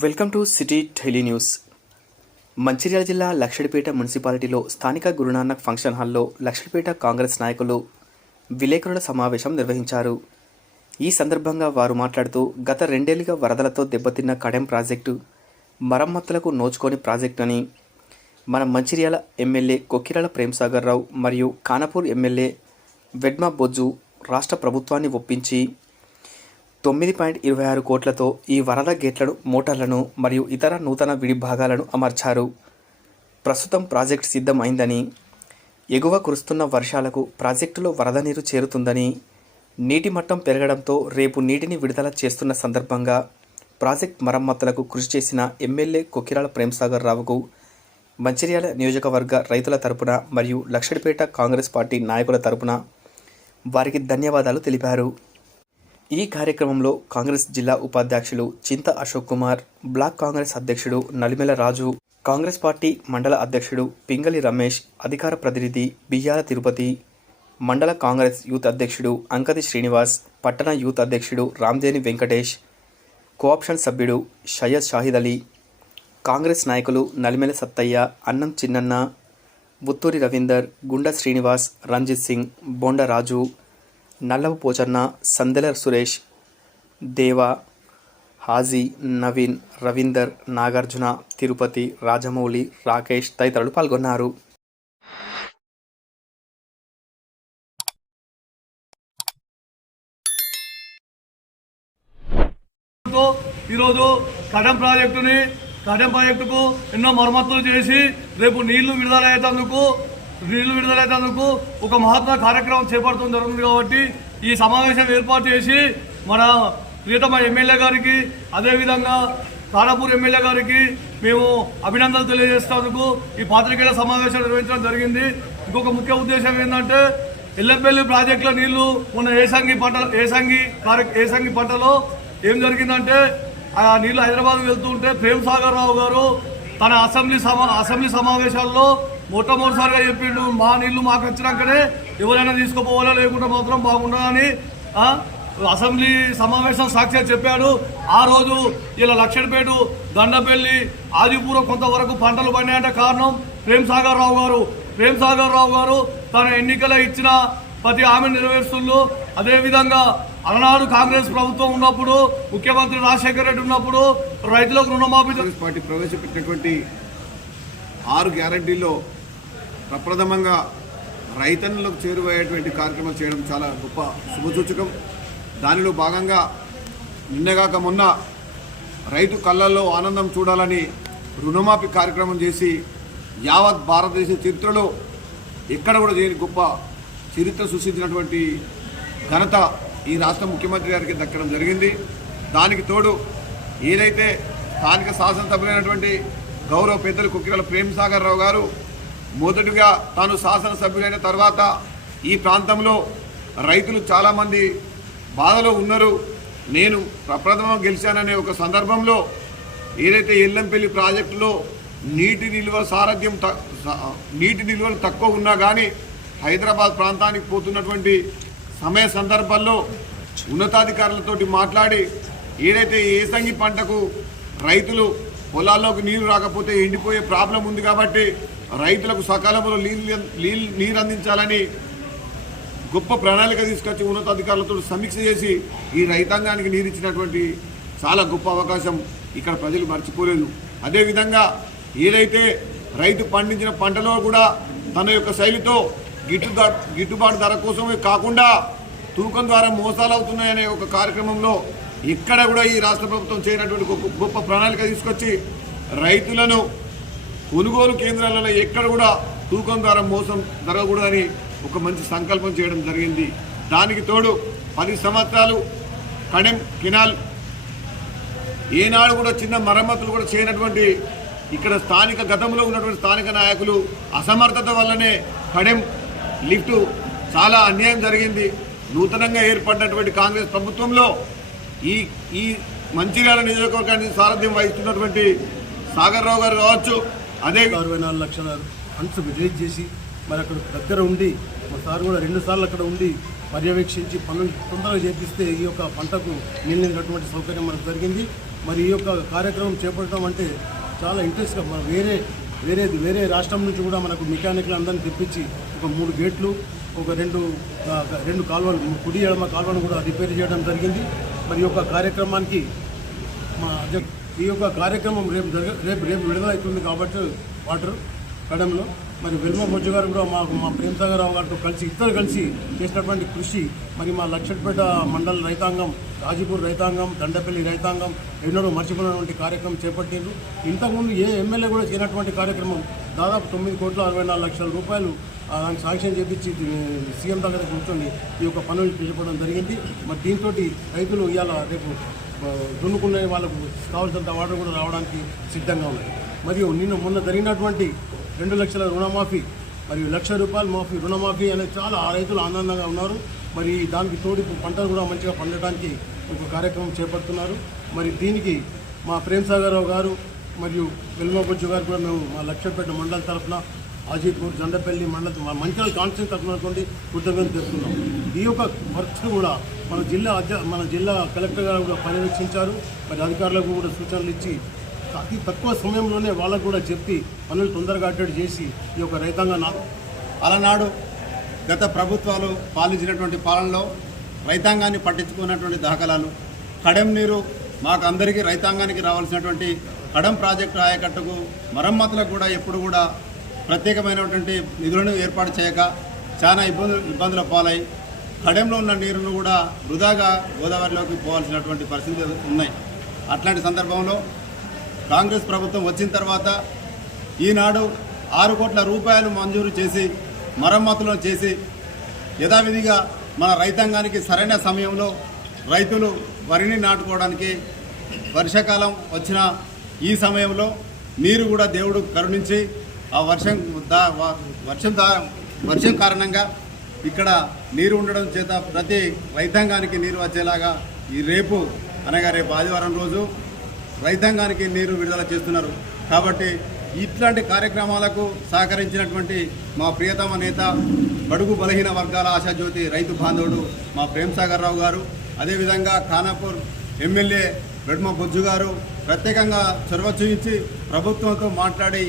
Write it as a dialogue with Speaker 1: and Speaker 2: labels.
Speaker 1: Welcome to city daily news. Mancherial జిల్లా లక్షడిపేట మున్సిపాలిటీలో స్థానిక గురునానక్ ఫంక్షన్ హాల్లో లక్షడిపేట కాంగ్రెస్ నాయకులు విలేకరుల సమావేశం నిర్వహించారు. ఈ సందర్భంగా వారు మాట్లాడుతూ గత రెండేళ్ళుగా వరదలతో దెబ్బతిన్న కడెం ప్రాజెక్టు మరమ్మతులకు నోచుకోని ప్రాజెక్టు అని మన మంచిర్యాల ఎమ్మెల్యే కొక్కిరాల ప్రేమసాగర్ రావు మరియు కానపూర్ ఎమ్మెల్యే వెడ్మా బొజ్జు రాష్ట్ర ప్రభుత్వాన్ని ఒప్పించి తొమ్మిది పాయింట్ ఇరవై ఆరు కోట్లతో ఈ వరద గేట్లను మోటార్లను మరియు ఇతర నూతన విడిభాగాలను అమర్చారు. ప్రస్తుతం ప్రాజెక్ట్ సిద్ధం అయిందని ఎగువ కురుస్తున్న వర్షాలకు ప్రాజెక్టులో వరద నీరు చేరుతుందని నీటి మట్టం పెరగడంతో రేపు నీటిని విడుదల చేస్తున్న సందర్భంగా ప్రాజెక్ట్ మరమ్మతులకు కృషి చేసిన ఎమ్మెల్యే కొకిరాల ప్రేమ్సాగర్ రావుకు మంచిర్యాల నియోజకవర్గ రైతుల తరపున మరియు లక్షడిపేట కాంగ్రెస్ పార్టీ నాయకుల తరపున వారికి ధన్యవాదాలు తెలిపారు. ఈ కార్యక్రమంలో కాంగ్రెస్ జిల్లా ఉపాధ్యక్షులు చింత అశోక్ కుమార్ బ్లాక్ కాంగ్రెస్ అధ్యక్షుడు నలిమెల రాజు కాంగ్రెస్ పార్టీ మండల అధ్యక్షుడు పింగళి రమేష్ అధికార ప్రతినిధి బియ్యాల తిరుపతి మండల కాంగ్రెస్ యూత్ అధ్యక్షుడు అంకతి శ్రీనివాస్ పట్టణ యూత్ అధ్యక్షుడు రామ్దేని వెంకటేష్ కోఆప్షన్ సభ్యుడు షయ్యద్ షాహిద్ అలీ కాంగ్రెస్ నాయకులు నలిమెల సత్తయ్య అన్నం చిన్నన్న బుత్తూరి రవీందర్ గుండా శ్రీనివాస్ రంజిత్ సింగ్ బొండ రాజు నల్లపు పోచన్న సందెలర్ సురేష్ దేవా హాజీ నవీన్ రవీందర్ నాగార్జున తిరుపతి రాజమౌళి రాకేష్ తదితరులు పాల్గొన్నారు.
Speaker 2: ఈరోజు కడం ప్రాజెక్టుని కడం ప్రాజెక్టుకు ఎన్నో మరమ్మతులు చేసి రేపు నీళ్ళు విడుదల అయ్యేందుకు నీళ్ళు విడుదలైనందుకు ఒక మహత్వ కార్యక్రమం చేపడటం జరుగుతుంది కాబట్టి ఈ సమావేశం ఏర్పాటు చేసి మన ప్రియతమ ఎమ్మెల్యే గారికి అదేవిధంగా కానాపూర్ ఎమ్మెల్యే గారికి మేము అభినందనలు తెలియజేసినందుకు ఈ పాత్రికేయుల సమావేశం నిర్వహించడం జరిగింది. ఇంకొక ముఖ్య ఉద్దేశం ఏంటంటే ఎల్లంపల్లి ప్రాజెక్టులో నీళ్ళు మొన్న ఏసంగి పంట ఏసంగి కార్య ఏసంగి పంటలో ఏం జరిగిందంటే ఆ నీళ్ళు హైదరాబాద్ వెళ్తుంటే ప్రేమ్ సాగర్ రావు గారు తన అసెంబ్లీ సమా అసెంబ్లీ సమావేశాల్లో మొట్టమొదటిసారిగా చెప్పిండు మా నీళ్ళు మాకు వచ్చినాకనే ఎవరైనా తీసుకుపోవాలా లేకుండా మాత్రం బాగుండదని అసెంబ్లీ సమావేశం సాక్షి చెప్పాడు. ఆ రోజు ఇలా లక్షణపేట దండపల్లి ఆదిపురం కొంతవరకు పంటలు పడినాయంటే కారణం ప్రేమ్ సాగర్ రావు గారు. ప్రేమ్ సాగర్ రావు గారు తన ఎన్నికల ఇచ్చిన ప్రతి హామీ నెరవేరుస్తుండ్రు. అదేవిధంగా అలనాడు కాంగ్రెస్ ప్రభుత్వం ఉన్నప్పుడు ముఖ్యమంత్రి రాజశేఖర రెడ్డి ఉన్నప్పుడు రైతులకు రుణమాఫీ
Speaker 3: పార్టీ ప్రవేశపెట్టినటువంటి ఆరు గ్యారంటీలో ప్రప్రథమంగా రైతన్నులకు చేరువయ్యేటువంటి కార్యక్రమం చేయడం చాలా గొప్ప శుభసూచకం. దానిలో భాగంగా నిన్నగాక మొన్న రైతు కళ్ళల్లో ఆనందం చూడాలని రుణమాఫీ కార్యక్రమం చేసి యావత్ భారతదేశ చరిత్రలో ఎక్కడ కూడా చేయని గొప్ప చరిత్ర సృష్టించినటువంటి ఘనత ఈ రాష్ట్ర ముఖ్యమంత్రి గారికి దక్కడం జరిగింది. దానికి తోడు ఏదైతే స్థానిక శాసనసభ్యులైనటువంటి గౌరవ పెద్దలు కుక్కిరల ప్రేమ్ సాగర్ రావు గారు మొదటిగా తాను శాసనసభ్యులైన తర్వాత ఈ ప్రాంతంలో రైతులు చాలామంది బాధలో ఉన్నారు. నేను ప్రప్రథమం గెలిచాననే ఒక సందర్భంలో ఏదైతే ఎల్లంపల్లి ప్రాజెక్టులో నీటి నిల్వ సారథ్యం త- స- నీటి నిల్వలు తక్కువ ఉన్నా కానీ హైదరాబాద్ ప్రాంతానికి పోతున్నటువంటి సమయ సందర్భాల్లో ఉన్నతాధికారులతోటి మాట్లాడి ఏదైతే ఏసంగి పంటకు రైతులు పొలాల్లోకి నీరు రాకపోతే ఎండిపోయే ప్రాబ్లం ఉంది కాబట్టి రైతులకు సకాలంలో నీళ్ళు నీళ్ళు నీరు అందించాలని గొప్ప ప్రణాళిక తీసుకొచ్చి ఉన్నతాధికారులతో సమీక్ష చేసి ఈ రైతాంగానికి నీరు ఇచ్చినటువంటి చాలా గొప్ప అవకాశం ఇక్కడ ప్రజలు మర్చిపోలేదు. అదేవిధంగా ఏదైతే రైతు పండించిన పంటలో కూడా తన యొక్క శైలితో గిట్టుదా గిట్టుబాటు ధర కోసమే కాకుండా తూకం ద్వారా మోసాలు అవుతున్నాయనే ఒక కార్యక్రమంలో ఇక్కడ కూడా ఈ రాష్ట్ర ప్రభుత్వం చేయనటువంటి గొప్ప గొప్ప ప్రణాళిక తీసుకొచ్చి రైతులను కొనుగోలు కేంద్రాలలో ఎక్కడ కూడా తూకం ద్వారా మోసం జరగకూడదని ఒక మంచి సంకల్పం చేయడం జరిగింది. దానికి తోడు పది సంవత్సరాలు కడెం కినాల్ ఏనాడు కూడా చిన్న మరమ్మతులు కూడా చేయనటువంటి ఇక్కడ స్థానిక గతంలో ఉన్నటువంటి స్థానిక నాయకులు అసమర్థత వల్లనే కడెం లిఫ్టు చాలా అన్యాయం జరిగింది. నూతనంగా ఏర్పడినటువంటి కాంగ్రెస్ ప్రభుత్వంలో ఈ ఈ మంచిర్యాల నియోజకవర్గానికి సారథ్యం వహిస్తున్నటువంటి సాగర్ రావు గారు కావచ్చు అదే
Speaker 4: అరవై నాలుగు లక్షల ఫండ్స్ రిలీజ్ చేసి మరి అక్కడ దగ్గర ఉండి మా సార్ కూడా రెండు సార్లు అక్కడ ఉండి పర్యవేక్షించి పనులు తొందరగా చేపిస్తే ఈ యొక్క పంటకు నిలినటువంటి సౌకర్యం మనకు జరిగింది. మరి ఈ యొక్క కార్యక్రమం చేపట్టడం అంటే చాలా ఇంట్రెస్ట్గా మన వేరే వేరే వేరే రాష్ట్రం నుంచి కూడా మనకు మెకానిక్లు అందరిని తెప్పించి ఒక మూడు గేట్లు ఒక రెండు రెండు కాలువలు కుడి ఎడమ కాలువను కూడా రిపేర్ చేయడం జరిగింది. మరి ఈ యొక్క కార్యక్రమానికి మా ఈ యొక్క కార్యక్రమం రేపు జరగ రేపు రేపు విడుదలవుతుంది కాబట్టి వాటర్ కడంలో. మరి వెల్మ బొజ్జు గారు కూడా మాకు మా ప్రేమసాగరరావు గారితో కలిసి ఇద్దరు కలిసి చేసినటువంటి కృషి మరి మా లక్షపేట మండల రైతాంగం రాజీపూర్ రైతాంగం దండపల్లి రైతాంగం ఎన్నడూ మర్చిపోయినటువంటి కార్యక్రమం చేపట్టిండ్రు. ఇంతకుముందు ఏ ఎమ్మెల్యే కూడా చేయనటువంటి కార్యక్రమం దాదాపు తొమ్మిది కోట్ల అరవై నాలుగు లక్షల రూపాయలు దానికి సాంక్షన్ చేపించి సీఎం దగ్గర కూర్చొని ఈ యొక్క పనులు చేపడం జరిగింది. మరి దీంతో రైతులు ఇవాళ రేపు దున్నుకునే వాళ్ళకు కావాల్సినంత వాటర్ కూడా రావడానికి సిద్ధంగా ఉన్నాయి మరియు నిన్న మొన్న జరిగినటువంటి రెండు లక్షల రుణమాఫీ మరియు లక్ష రూపాయల మాఫీ రుణమాఫీ అనేది చాలా ఆ రైతులు ఆనందంగా ఉన్నారు. మరి దానికి తోడు పంటలు కూడా మంచిగా పండటానికి ఒక కార్యక్రమం చేపడుతున్నారు. మరి దీనికి మా ప్రేమ్ సాగర్ రావు గారు మరియు వెల్మబొజ్జు గారు కూడా మేము మా లక్ష్యపేట మండలం తరఫున అజీపూర్ జండపల్లి మండలం మా మంచిర్యాల కాన్స్టిట్యూన్ తరఫున కృతజ్ఞత చేస్తున్నాం ఈ యొక్క వర్క్స్ కూడా మన జిల్లా అధ్య మన జిల్లా కలెక్టర్ గారు కూడా పర్యవేక్షించారు. మరి అధికారులకు కూడా సూచనలు ఇచ్చి అతి తక్కువ సమయంలోనే వాళ్ళకు కూడా చెప్పి పనులు తొందరగా అట్టడి చేసి ఈ యొక్క రైతాంగ నా
Speaker 5: అలనాడు గత ప్రభుత్వాలు పాలించినటువంటి పాలనలో రైతాంగాన్ని పట్టించుకున్నటువంటి దాఖలాలు కడెం నీరు మాకు అందరికీ రైతాంగానికి రావాల్సినటువంటి కడం ప్రాజెక్టు ఆయకట్టుకు మరమ్మతులకు కూడా ఎప్పుడు కూడా ప్రత్యేకమైనటువంటి నిధులను ఏర్పాటు చేయక చాలా ఇబ్బందులు ఇబ్బందుల పాలై కడెంలో ఉన్న నీరును కూడా వృధాగా గోదావరిలోకి పోవాల్సినటువంటి పరిస్థితులు ఉన్నాయి. అట్లాంటి సందర్భంలో కాంగ్రెస్ ప్రభుత్వం వచ్చిన తర్వాత ఈనాడు ఆరు కోట్ల రూపాయలు మంజూరు చేసి మరమ్మతులను చేసి యథావిధిగా మన రైతాంగానికి సరైన సమయంలో రైతులు వరిని నాటుకోవడానికి వర్షాకాలం వచ్చిన ఈ సమయంలో నీరు కూడా దేవుడు కరుణించి ఆ వర్షం దా వర్షం దా వర్షం కారణంగా ఇక్కడ నీరు ఉండడం చేత ప్రతి రైతాంగానికి నీరు వచ్చేలాగా ఈ రేపు అనగా రేపు ఆదివారం రోజు రైతాంగానికి నీరు విడుదల చేస్తున్నారు. కాబట్టి ఇట్లాంటి కార్యక్రమాలకు సహకరించినటువంటి మా ప్రియతమ నేత బడుగు బలహీన వర్గాల ఆశాజ్యోతి రైతు బాంధవుడు మా ప్రేమ్ సాగర్ రావు గారు అదేవిధంగా ఖానాపూర్ ఎమ్మెల్యే వెడ్మ బొజ్జు గారు ప్రత్యేకంగా చొరవ చూపించి ప్రభుత్వంతో మాట్లాడి